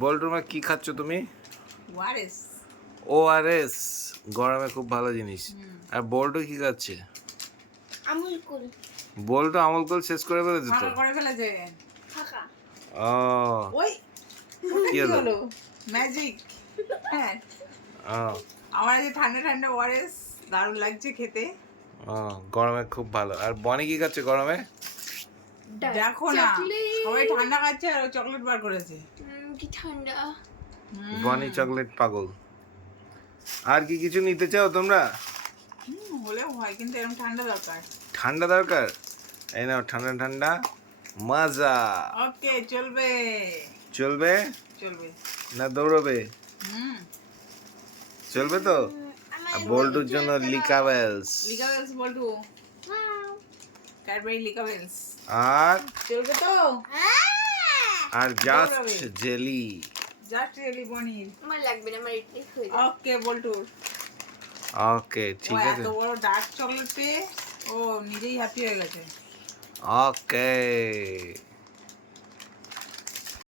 বল্টুর মা কি খাচ্ছ তুমি? ওয়ারেস। ও আর এস গরমে খুব ভালো জিনিস। আর বল্টু কি খাচ্ছে? আমুল কুল। বল্টু আমল কুল শেষ করে ফেলেছে তো? করে ফেলেছে। ফাঁকা। ও। ওই কি হলো? ম্যাজিক। হ্যাঁ। ও, আমার আজ ঠান্ডা ঠান্ডা ওয়ারেস দারুণ লাগছে খেতে। ও, গরমে খুব ভালো। আর বনি কি খাচ্ছে গরমে? দেখো না সবাই ঠান্ডা খাচ্ছে আর চকলেট বার করেছে। কি ঠান্ডা? বনি চকলেট পাগল। আর কি কিছু নিতে চাও তোমরা? হলেও হয় কিন্তু এরকম ঠান্ডা দরকার। ঠান্ডা দরকার? এই নাও ঠান্ডা ঠান্ডা। মজা। ওকে চলবে। চলবে? চলবে। না দৌড়বে? হুম। চলবে তো? বল্টুর জন্য লিকাবেলস লিকাবেলস বলটু। ক্যাডবেরি লিকাবেলস আর? চলবে তো? আর জাস্ট। জেলি জাস্ট জেলি বনির আমার লাগবে না আমার ইডলি হয়ে যাবে। ওকে বলটু। ওকে ঠিক আছে। এত বড় ডার্ক চকলেট পেয়ে ও নিজেই হ্যাপি হয়ে গেছে। ওকে